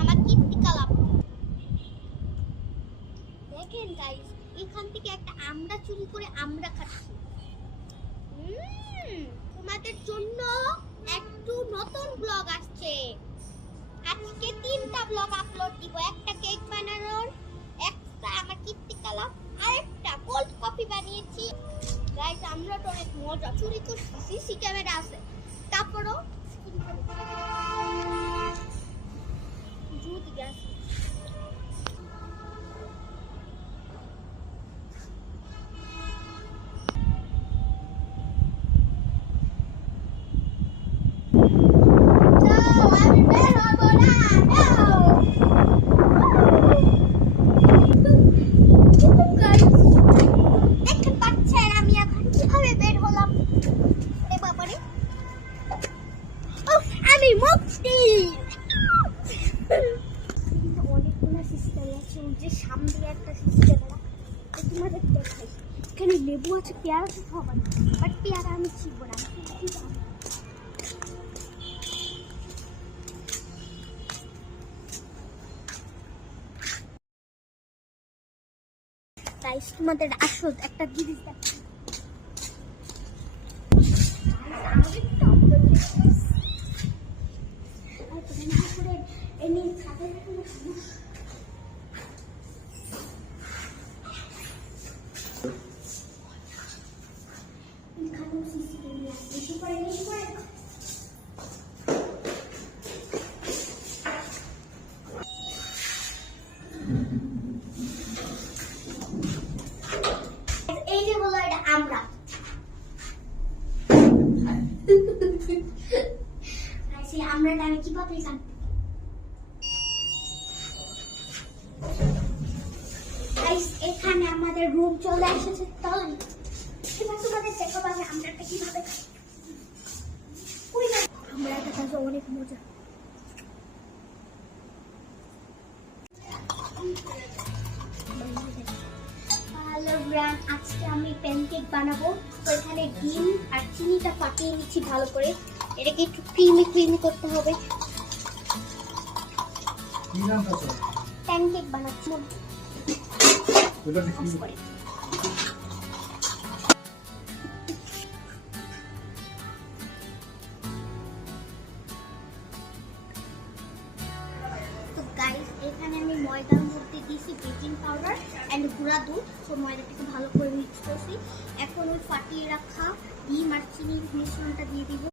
আমার কীর্তিকলাপ দেখেন গাইস, এখান থেকে একটা আমরা চুরি করে আমরা খাচ্ছি। তোমাদের জন্য একটু নতুন ব্লগ আসছে। আজকে 3টা ব্লগ আপলোড দিব, একটা কেক বানানোর, একটা আমার কীর্তিকলাপ, আর একটা কোল্ড কফি বানিয়েছি। গাইস আমরা তো অনেক মজা চুরি করছি, সিসি ক্যামেরা আছে, তারপরও জুত গেছে। অনেকগুলো সিস্টেম আছে, যে সামনে একটা সিস্টেম তোমাদের দেখাই। এখানে লেবু আছে, পেয়ারা আছে, সব আছে, বাট পেয়ারা আমি ছিড়বো না। তাই তোমাদের আসল একটা জিনিস দেখাই। এই যে বলো এটা আমরা আমরাটা আমি কিভাবে কাটবো? এখানে আমাদের রুম চলে এসেছে। তাহলে তোমাদের দেখাবো আমি আমরাটা কিভাবে আমরাটা কাছে অনেক মজা। হ্যালো ব্রান, আজকে আমি প্যানকেক বানাবো। তো এখানে ডিম আর চিনিটা ফাটিয়ে নিচ্ছি ভালো করে। এটাকে একটু ক্রিমি করতে হবে। প্যানকেক বানাচ্ছি। তো গাইস, এখানে আমি ময়দার মধ্যে দিয়েছি বেকিং পাউডার এন্ড গুঁড়া দুধ। তো ময়দাটাকে ভালো করে মিক্স করছি। এখন ওই ফাটিয়ে রাখা ডিম আর চিনির মিশ্রণটা দিয়ে দিব।